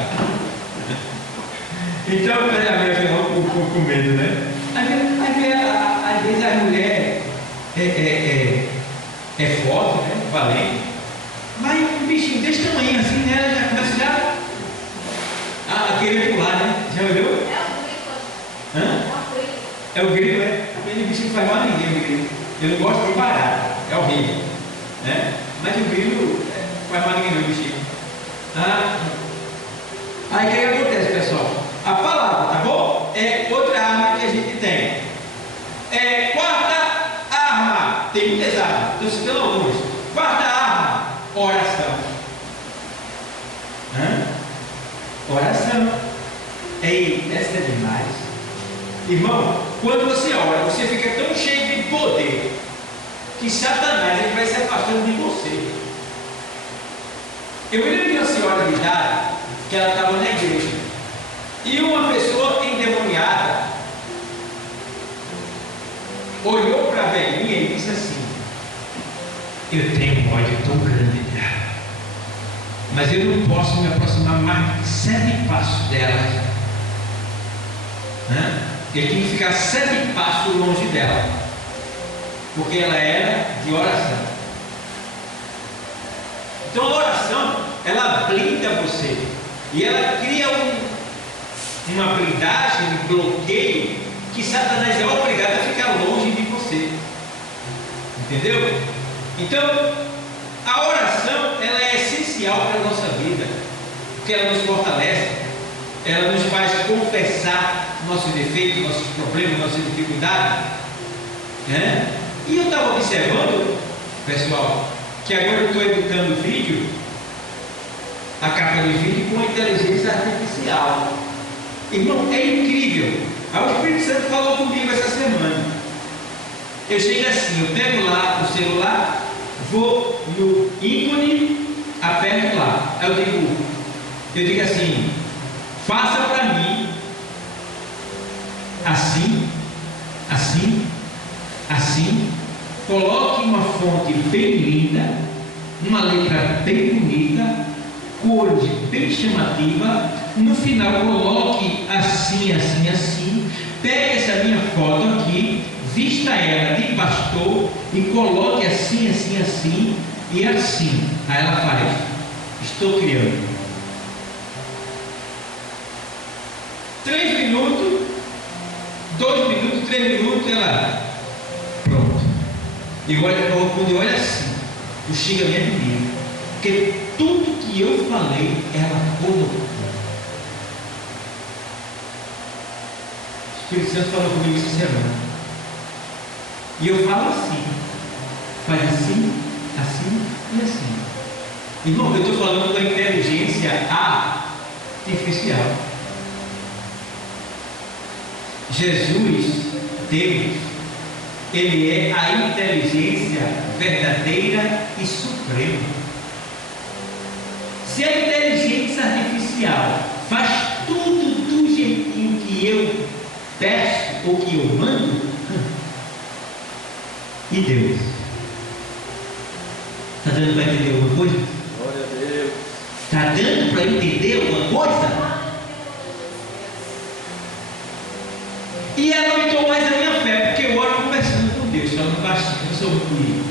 Então, a mulher ficou com medo, né? Às vezes a mulher é forte, né? Valente. Mas um bichinho desse tamanho assim, né? Ela já começa a querer pular, né? Já olhou? É o grilo, é? Aquele bichinho que faz mal a ninguém, o grilo. Eu não gosto de barata, é horrível, né? Mas o grilo faz mal a ninguém, não, o bichinho. Aí o que acontece, pessoal? A palavra, tá bom? É outra arma que a gente tem. Quarta arma, tem muitas armas, estou citando algumas. Quarta arma, oração. Oração. Ei, essa é demais. Irmão, quando você ora, você fica tão cheio de poder que Satanás ele vai se afastando de você. Eu me lembro de uma senhora de idade que ela estava na igreja e uma pessoa endemoniada olhou para a velhinha e disse assim: eu tenho um ódio tão grande dela, mas eu não posso me aproximar mais de 7 passos dela. Eu tinha que ficar 7 passos longe dela, porque ela era de oração. Então a oração, ela blinda você, e ela cria uma blindagem, um bloqueio, que Satanás é obrigado a ficar longe de você. Entendeu? Então, a oração, ela é essencial para a nossa vida, porque ela nos fortalece, ela nos faz confessar nossos defeitos, nossos problemas, nossas dificuldades, né? E eu estava observando, pessoal, que agora eu estou editando o vídeo, a capa do vídeo com a inteligência artificial. Irmão, é incrível. Aí o Espírito Santo falou comigo essa semana. Eu chego assim, eu pego lá o celular, vou no ícone, aperto lá. Aí eu digo assim: faça para mim assim, assim, assim. Coloque uma fonte bem linda, uma letra bem bonita, cores bem chamativa. No final coloque assim, assim, assim. Pegue essa minha foto aqui, vista ela de pastor e coloque assim, assim, assim e assim. Aí ela faz: estou criando. 3 minutos, 2 minutos, 3 minutos, ela pronto. E quando eu olho assim, o xingamento é meu, porque tudo que eu falei, ela colocou. O Espírito Santo falou comigo essa semana. E eu falo assim, faz assim, assim e assim. Irmão, eu estou falando da inteligência artificial. Jesus, Deus, Ele é a inteligência verdadeira e suprema. Se a inteligência artificial faz tudo do jeitinho que eu peço ou que eu mando, e Deus? Está dando para entender alguma coisa? Glória a Deus. Está dando para entender alguma coisa? E ela aumentou mais a minha fé, porque eu oro conversando com Deus, falando baixinho, eu sou muito.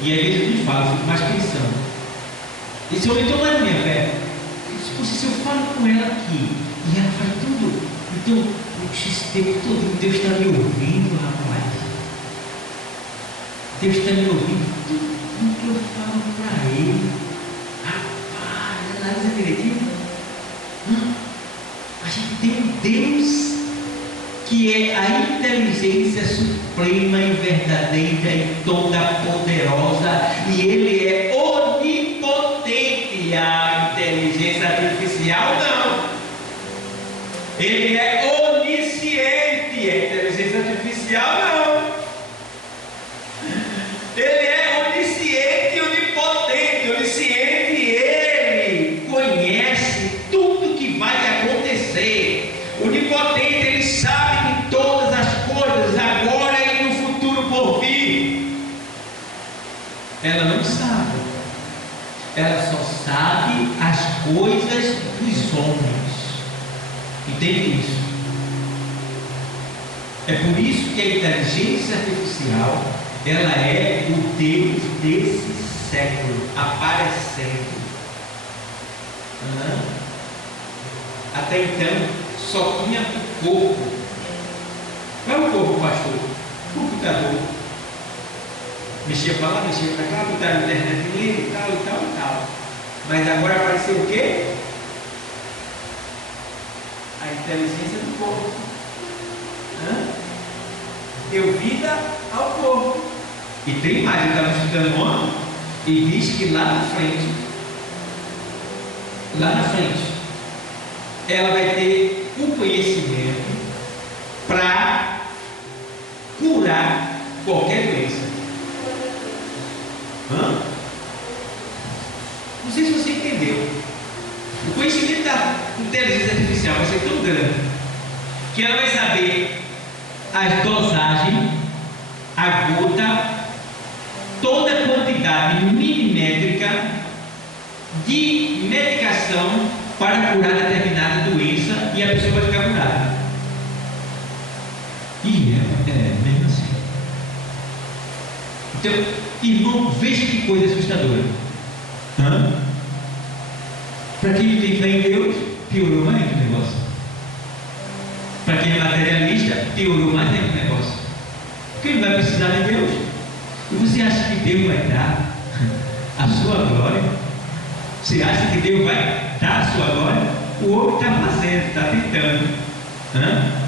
E às vezes eu me falo, fico mais pensando. Isso aumentou mais a minha fé. Se eu falo com ela aqui, e ela faz tudo, então, esse tempo todo, Deus está me ouvindo, rapaz. Deus está me ouvindo, tudo que eu falo para Ele. Rapaz, analisa direitinho. A gente tem um Deus que é a inteligência suprema e verdadeira e toda poderosa, e Ele é onipotente. A inteligência artificial não. Ele é onisciente. A inteligência artificial não. Ele é onisciente e onipotente. Onisciente, Ele conhece tudo que vai acontecer. Onipotente, Ele sabe de todas as coisas, agora e no futuro por vir. Ela não sabe. Ela só coisas dos homens. Entende isso? É por isso que a inteligência artificial, ela é o Deus desse século, aparecendo. Até então, só tinha o corpo. Qual é o corpo, pastor? O computador. Mexia para lá, mexia para cá, botar na internet nele e tal, e tal, e tal. Mas agora apareceu o quê? A inteligência do corpo. Deu vida ao corpo. E tem mais, eu estava estudando ontem, e diz que lá na frente, ela vai ter o conhecimento para curar qualquer doença. Não sei se você entendeu. O conhecimento da inteligência artificial vai ser tão grande que ela vai saber as dosagens, a gota, toda a quantidade milimétrica de medicação para curar determinada doença e a pessoa vai ficar curada. E é mesmo assim. Então, irmão, veja que coisa assustadora. Para quem não tem fé em Deus, piorou mais o negócio. Para quem é materialista, piorou mais ainda o negócio. Porque não vai precisar de Deus. E você acha que Deus vai dar a sua glória? Você acha que Deus vai dar a sua glória? O homem está fazendo, está tentando.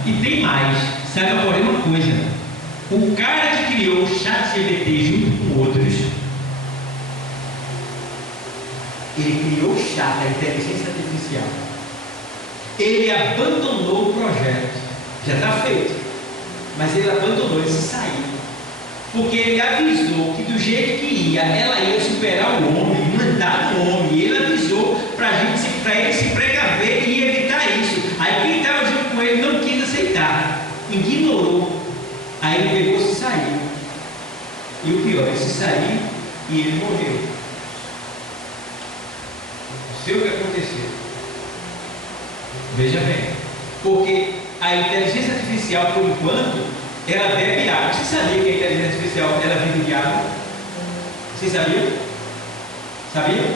E tem mais. Sabe, porém, uma coisa. O cara que criou o ChatGPT junto com outros, ele criou o chat, a inteligência artificial. Ele abandonou o projeto. Já está feito. Mas ele abandonou, ele se saiu. Porque ele avisou que do jeito que ia, ela ia superar o homem, mandar o homem. E ele avisou para ele se precaver e evitar isso. Aí quem estava junto com ele não quis aceitar, ignorou. Aí ele pegou e se saiu. E o pior, ele se saiu e ele morreu. Não sei o que aconteceu. Veja bem. Porque a inteligência artificial, por enquanto, ela bebe água. Você sabia que a inteligência artificial ela vive de água? Você sabia? Sabia?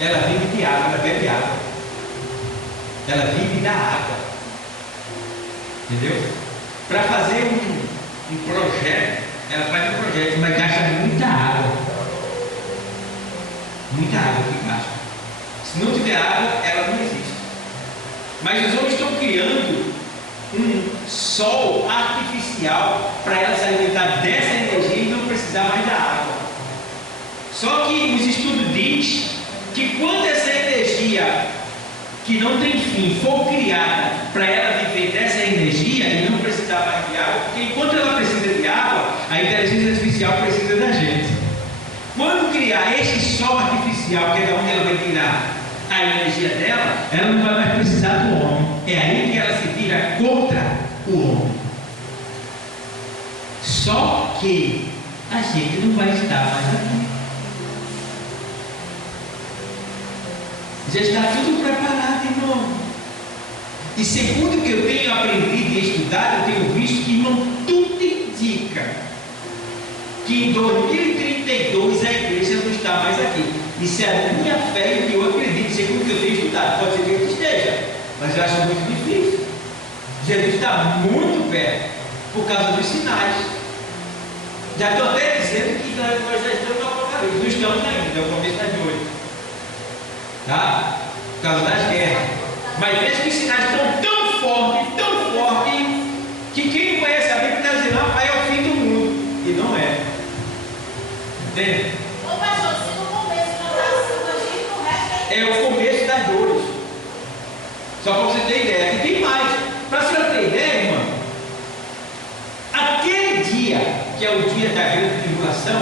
Ela vive de água, ela bebe água. Ela vive da água. Entendeu? Para fazer um projeto, ela faz um projeto, mas gasta muita água. Muita água que gasta. Se não tiver água, ela não existe. Mas os homens estão criando um sol artificial para ela se alimentar dessa energia e não precisar mais da água. Só que os estudos dizem que quando essa energia que não tem fim for criada para ela viver dessa energia e não precisar mais de água, porque enquanto ela precisa de água, a inteligência artificial precisa da gente. Quando criar esse sol artificial, que é de onde ela vai tirar a energia dela, ela não vai mais precisar do homem. É aí que ela se vira contra o homem. Só que a gente não vai estar mais aqui. Já está tudo preparado, irmão. E segundo o que eu tenho aprendido e estudado, eu tenho visto que, irmão, tudo indica que em 2032 a igreja não está mais aqui. Isso é a minha fé e que eu acredito, segundo o que eu tenho estudado. Pode ser que eu esteja, mas eu acho muito difícil. Jesus está muito perto por causa dos sinais. Já estou até dizendo que nós já estamos no Apocalipse. Não estamos ainda, é o começo das noites. Tá? Por causa das guerras. Mas veja que os sinais estão tão fortes, que quem não conhece a Bíblia está dizendo, é o fim do mundo. E não é. Entende? Ô pastor, se no começo já está assim, imagina no resto é o começo das dores. Só para você ter ideia. E tem mais. Para você ter ideia, irmão, aquele dia, que é o dia da grande tribulação,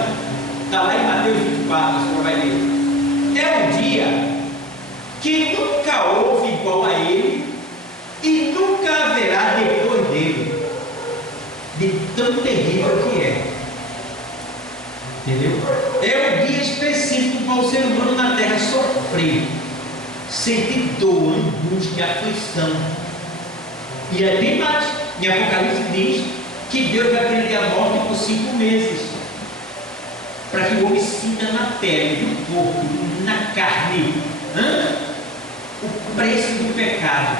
está lá em Mateus 24, você vai ler. É um dia que nunca houve igual a ele e nunca haverá depois dele, de tão terrível que é. Entendeu? É um dia específico para o ser humano na terra sofrer. sentir dor, angústia, aflição. E é bem mais. Em Apocalipse diz que Deus vai prender a morte por 5 meses, para que o homem sinta na pele, no corpo, na carne, o preço do pecado,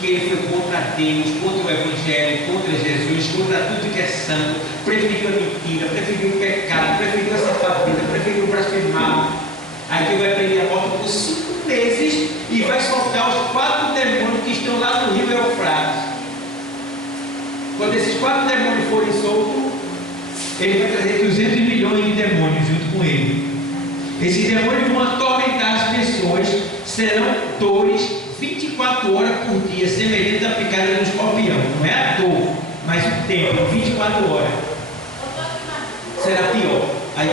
que ele foi contra Deus, contra o Evangelho, contra Jesus, contra tudo que é santo, preferiu a mentira, preferiu o pecado, preferiu essa família, preferiu blasfemar. Aí Deus vai prender a morte por 5 meses e vai soltar os 4 demônios que estão lá no rio Eufrates. Quando esses 4 demônios forem soltos, ele vai trazer 200 milhões de demônios junto com ele. Esses demônios vão atormentar as pessoas, serão dores 24 horas por dia, semelhante à picada de um escorpião. Não é a dor, mas o tempo, 24 horas. Será pior. A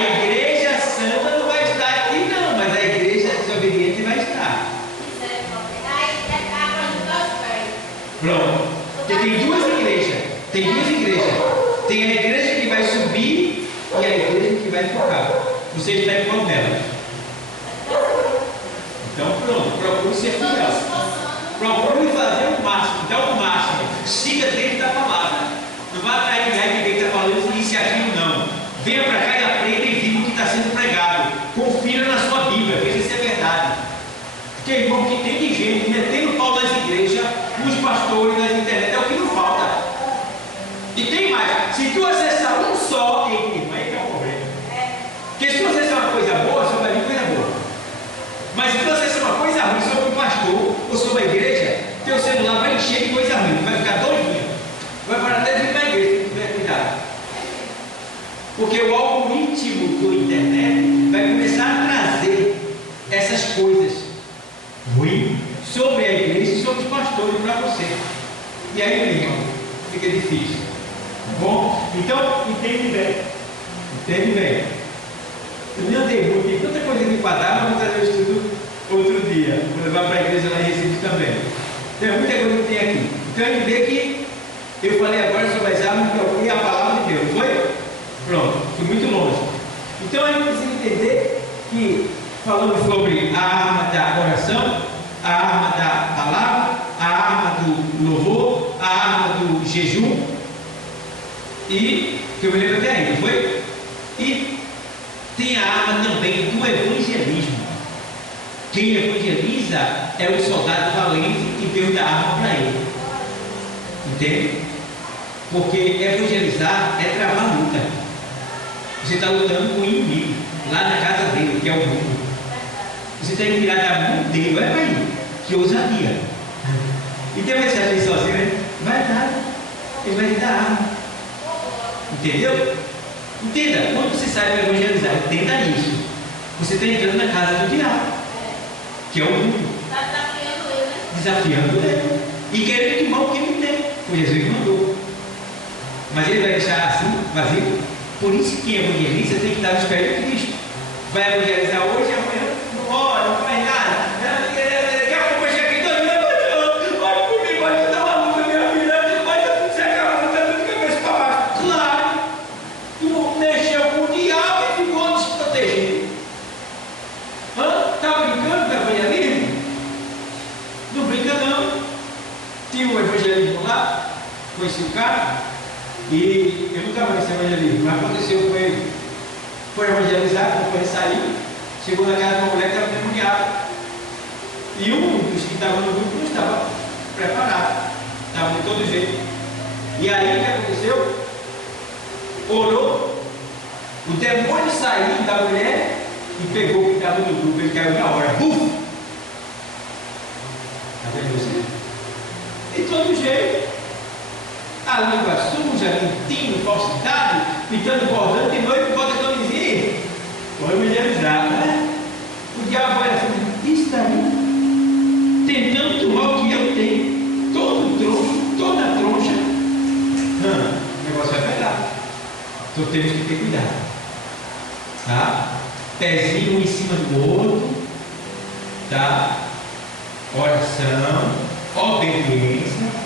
igreja santa não vai estar aqui não, mas a igreja desobediente vai estar. Pronto. Porque tem duas igrejas. Tem a igreja que vai subir e a igreja que vai ficar. Você está em qual delas? Então pronto, procure ser fiel. Procure fazer o máximo, dar o máximo. Siga dentro da palavra. Não vá atrás de ninguém que está falando isso e aquilo não. Venha para cá e aprenda e viva o que está sendo pregado. Confira na sua Bíblia, veja se é verdade. Porque irmão, que tem de gente metendo pau nas igrejas, nos pastores, nas internet, é o que não falta. E tem mais, se tu acessar um só, aí que é o problema. Porque se tu acessar uma coisa boa, só vai vir coisa boa. Mas se tu acessar uma coisa ruim sobre o pastor ou sobre a igreja, teu celular vai encher de coisa ruim, vai ficar doidinho. Vai parar até de vir para a igreja, se tiver cuidado. Porque o algoritmo do internet vai começar a trazer essas coisas ruins sobre a igreja e sobre os pastores para você. E aí, meu irmão, fica difícil. Bom, então entende bem. Entende bem. Eu me andei muito, tem tanta coisa de quadrar, vamos trazer o estudo outro dia. Vou levar para a igreja lá em Recife também. Tem muita coisa que tem aqui. Então a gente vê que eu falei agora sobre as armas que eu a palavra de Deus. Foi? Pronto, fui muito longe. Então a gente precisa entender que falamos sobre a arma da oração, a arma da palavra, a arma do louvor, a arma do jejum. E que eu me lembro até aí, não foi? E tem a arma também do evangelismo. Quem evangeliza é o soldado valente que Deus dá arma para ele. Entende? Porque evangelizar é travar luta. Você está lutando com o inimigo lá na casa dele, que é o mundo. Você tem que tirar da mão dele, vai para aí, que ousadia. E tem uma mensagem sozinho, né? Vai dar, ele vai te dar arma. Entendeu? Entenda, quando você sai para evangelizar, entenda isso. Você está entrando na casa do diabo, que é o mundo. Está desafiando ele, né? Desafiando ele. E querendo tomar o que ele tem. Foi Jesus que mandou. Mas ele vai deixar assim, vazio. Por isso que evangeliza tem que estar nos pés de Cristo. Vai evangelizar hoje e amanhã não ora, não faz nada. Daqui a pouco chega aqui, olha comigo, pode dar uma luta, minha filha. Olha, você acaba lutando de cabeça para baixo. Claro, tu mexeu com o diabo e ficou desprotegido. Está brincando com o evangelismo? Não brinca não. Tinha um evangelismo lá, conheci o cara. E eu nunca mais nesse evangelismo, mas aconteceu com ele. Foi evangelizado, depois ele saiu, chegou na casa de uma mulher que estava endemoniada. E um dos que estava no grupo não estava preparado, estava de todo jeito. E aí o que aconteceu? Orou, o demônio saiu da mulher e pegou o que estava no grupo, ele caiu na hora. Buf! Está vendo você? De todo jeito. A língua suja, mentindo, falsidade, pintando bordando de noite, bota camisinha. Foi evangelizado, né? O diabo vai assim, isso aí, tentando tomar o que eu tenho, todo troncho, toda troncha. O negócio vai pegar. Então temos que ter cuidado. Tá? Pezinho um em cima do outro. Tá? Oração, obediência.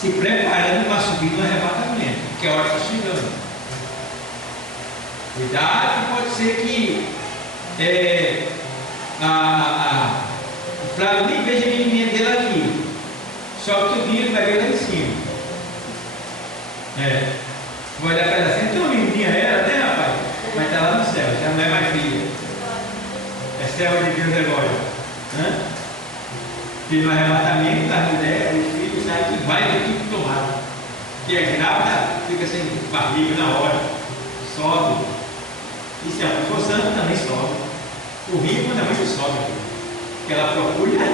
Se preparando para subir no arrebatamento, que é a hora que está chegando. Cuidado, que pode ser que O Flávio nem veja a menininha dele aqui. Só que o dia vai ver lá em cima. Vou olhar para ela assim, então a menininha era, né, rapaz? Mas está lá no céu, já não é mais filha. É serva de Deus agora. Fiz um arrebatamento da mulher, os filhos saem que vai ter tudo tomado. Que é grávida, fica sem barriga na hora, sobe. E se ela for santa, também sobe. O rio, quando a mãe sobe, que ela procura,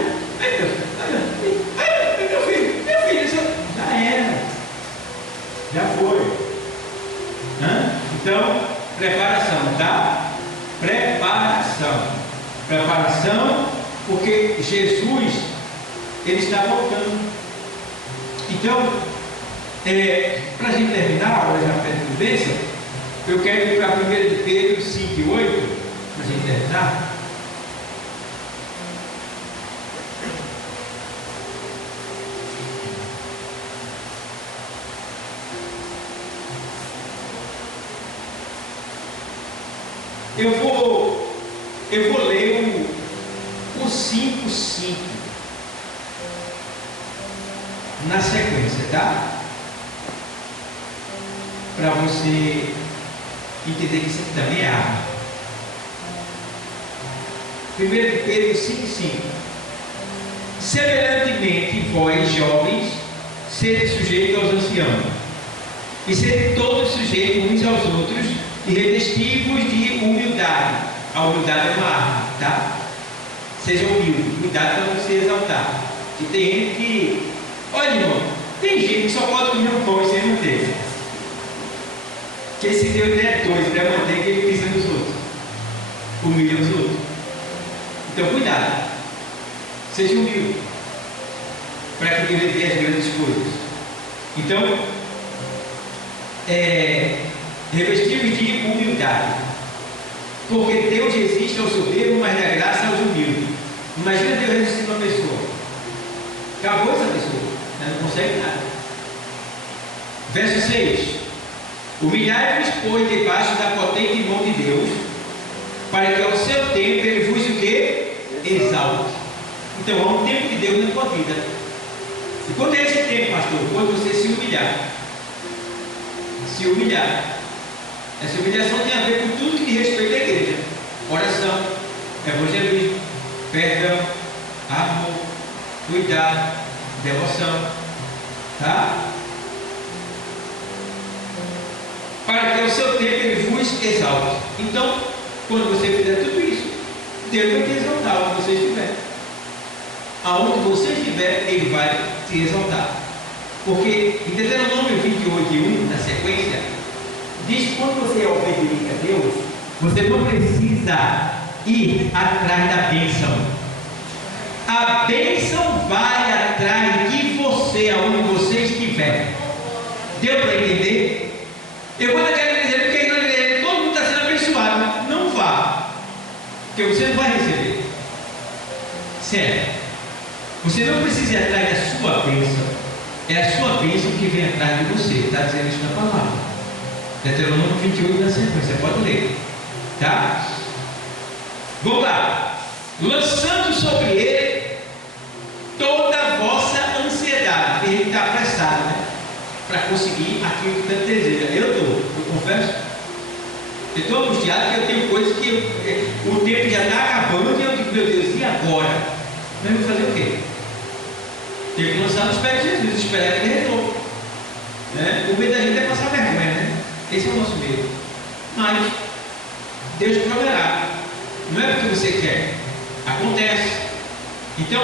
meu filho, já era, já foi. Então, preparação, tá? Preparação, porque Jesus, ele está voltando. Então, para a gente terminar a hora já perto de bênção, eu quero ir para 1 de Pedro 5 e 8, para a gente terminar. Eu vou ler o 5:5 na sequência, tá? Para você entender que isso aqui também é arma. 1 de Pedro 5:5. Semelhantemente, vós, jovens, sede sujeitos aos anciãos, e sede todos sujeitos uns aos outros, e revestivos de humildade. A humildade é uma arma, tá? Seja humilde, cuidado para não se exaltar. E tem gente que, olha, irmão, tem gente que só pode comer um pão e sem manteiga. Que se Deus der dois para manteiga, ele pisa nos outros, humilha os outros. Então, cuidado, seja humilde, para que Deus dê as grandes coisas. Então, revestivos de humildade, porque Deus resiste ao soberbo, mas dá graça aos humildes. Imagina Deus resistindo a uma pessoa, acabou essa pessoa, ela não consegue nada. Verso 6: humilhai-vos, pois, debaixo da potente mão de Deus, para que ao seu tempo ele vos o quê? Exalte. Então há um tempo de Deus na tua vida. E quando é esse tempo, pastor? Quando você se humilhar. Se humilhar. Essa humilhação tem a ver com tudo que diz respeito à igreja: oração, evangelismo, perdão, amor, cuidado, devoção, tá? Para que ao seu tempo ele vos exalte. Então, quando você fizer tudo isso, Deus vai te exaltar onde você estiver. Aonde você estiver, ele vai te exaltar. Porque em Deuteronômio 28:1, na sequência, diz que quando você é obediente a Deus, você não precisa ir atrás da bênção. A bênção vai atrás de você, aonde você estiver. Deu para entender? Eu vou naquela igreja, porque na igreja todo mundo está sendo abençoado. Não vá, porque você não vai receber. Certo? Você não precisa ir atrás da sua bênção. É a sua bênção que vem atrás de você. Está dizendo isso na palavra. Deuteronômio 28 na sequência, pode ler, tá? Vamos lá. Lançando sobre ele toda a vossa ansiedade. Ele está apressado, né? Para conseguir aquilo que tanto deseja. Eu confesso. Eu estou angustiado porque eu tenho coisas que o tempo já está acabando e eu digo, meu Deus, e agora? Mas eu vou fazer o quê? Tenho que lançar nos pés de Jesus, esperar que ele retorne. Né? O medo da gente é passar vergonha, né? Esse é o nosso medo. Mas Deus proverá. Não é porque você quer. Acontece. Então,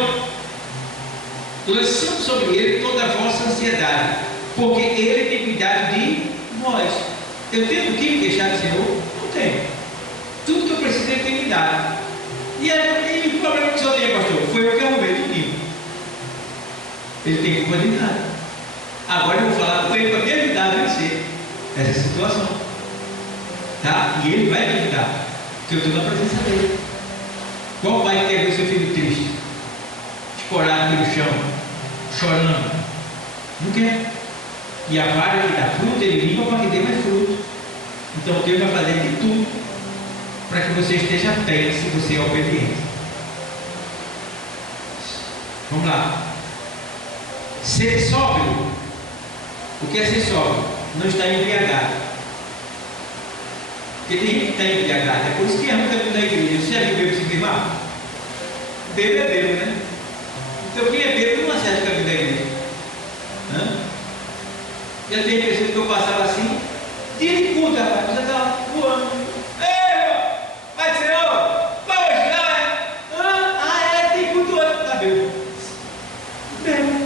lançando sobre ele toda a vossa ansiedade, porque ele tem cuidado de nós. Eu tenho que me queixar do Senhor? Não tenho. Tudo que eu preciso ele tem cuidado. E o problema que o Senhor tem, pastor? Foi eu que arrumei tudo. Ele tem culpa de nada. Agora eu vou falar com ele para me ajudar a vencer essa situação, tá? E ele vai me ajudar, porque eu estou na presença dele. Qual pai quer ver seu filho triste, escorado pelo chão, chorando? Não quer. E a vara que dá fruto, ele limpa para que dê mais fruto. Então Deus vai fazer de tudo para que você esteja perto, se você é obediente. Vamos lá. Ser sóbrio. O que é ser sóbrio? Não estar embriagado. Porque tem gente que está embriagado. É por isso que é muito da igreja. Você já viu bêbado se firmar? Bêbado é bêbado, né? Então quem é bêbado não acerta o caminho da igreja. Já tem pessoas que eu passava assim, dia de culto, rapaz, já estava voando. Ei, vai ser hoje não é? Tem culto hoje. Está bêbado. Bêbado.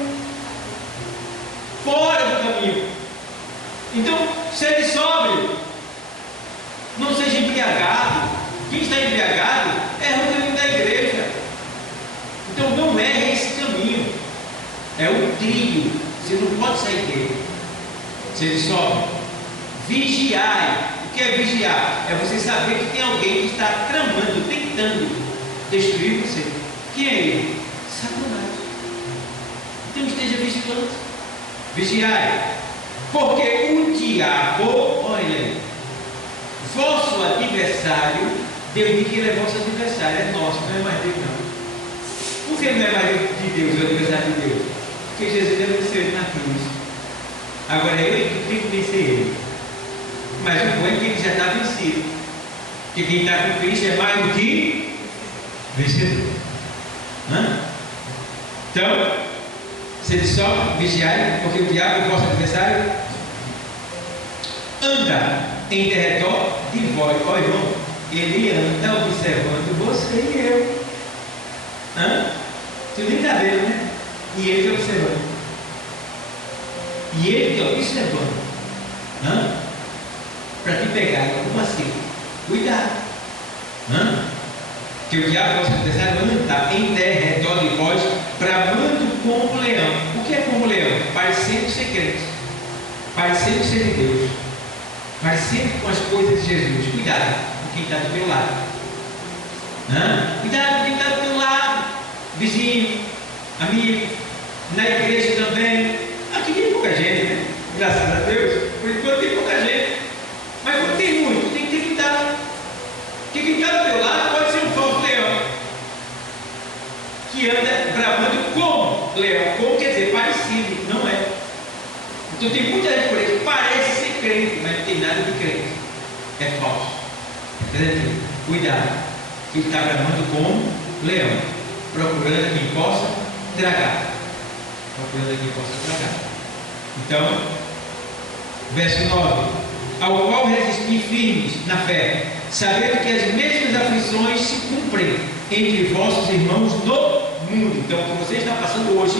Fora do caminho. Então, seja sóbrio. Não seja embriagado. Quem está embriagado é o caminho da igreja. Então não é esse caminho. É o trilho. Você não pode sair dele. Seja sóbrio. Vigiai. O que é vigiar? É você saber que tem alguém que está tramando, tentando destruir você. Quem é ele? Satanás. Então esteja vigilante. Vigiai. Porque o diabo, olha aí, vosso adversário, Deus diz que ele é vosso adversário, é nosso, não é mais dele não. Por que não é mais de Deus, o adversário de Deus? Porque Jesus já venceu ele na cruz. Agora eu que tenho que vencer ele. Mas o bom é que ele já está vencido. Porque quem está com Cristo é mais do que vencedor. Então, se só vigiai, porque o diabo, o vosso adversário, anda em derredor de vós. Ó irmão, ele anda observando você e eu. Tu nem está vendo, né? E ele está observando. E ele está observando. Para te pegar em alguma cena. Cuidado. Que o diabo, vosso adversário, anda em derredor de vós, bramando como leão. O que é como leão? Parecendo ser crente, parecendo ser de Deus, parecendo com as coisas de Jesus. Cuidado com quem está do teu lado. Cuidado com quem está do teu lado. Vizinho, amigo, na igreja também. Aqui tem pouca gente, né? Graças a Deus. Por enquanto tem pouca gente. Mas quando tem muito, tem que ter cuidado. Porque quem está do teu lado pode ser um falso leão, que anda bramando como leão. Como quer dizer parecido, não é? Então tem muita gente por aí que parece ser crente, mas não tem nada de crente. É falso. Entendeu? Cuidado. Que está bramando como leão, procurando quem possa tragar. Procurando quem possa tragar. Então, verso 9. Ao qual resistir firmes na fé, sabendo que as mesmas aflições se cumprem entre vossos irmãos no mundo. Então, o que você está passando hoje,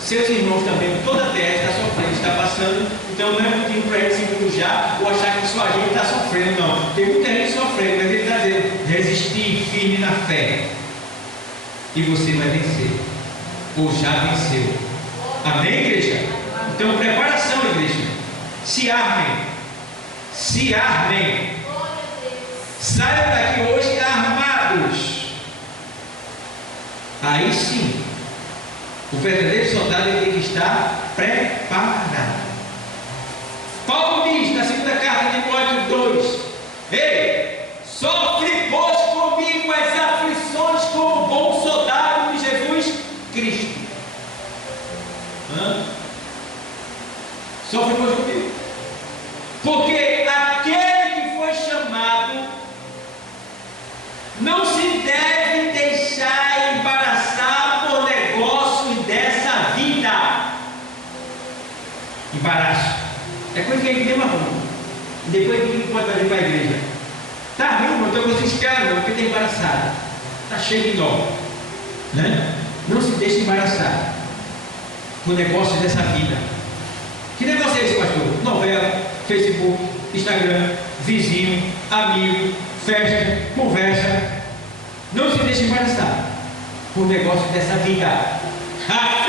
seus irmãos também, toda a terra está sofrendo, está passando. Então, não é motivo para ele se bujar ou achar que só a gente está sofrendo, não. Tem muita gente sofrendo, mas ele está dizendo: resistir firme na fé, e você vai vencer, ou já venceu. Amém, igreja? Então, preparação, igreja. Se armem. Se armem. Saiam daqui hoje armados. Aí sim, o verdadeiro soldado tem que estar preparado. Paulo diz na segunda carta de Timóteo 2: ei, sofre pois comigo as aflições como bom soldado de Jesus Cristo. Sofre pois comigo. Porque aquele que foi chamado não se deve deixar embaraçar por negócios dessa vida. Embaraço é coisa que a gente tem uma mão. E depois o que pode fazer para a igreja? Está ruim, não estou vocês caras, porque está embaraçado. Está cheio de nó. Não se deixe embaraçar por negócios dessa vida. Que negócio é esse, pastor? Novela, Facebook, Instagram, vizinho, amigo, festa, conversa. Não se deixe embaraçar por negócio dessa vida. A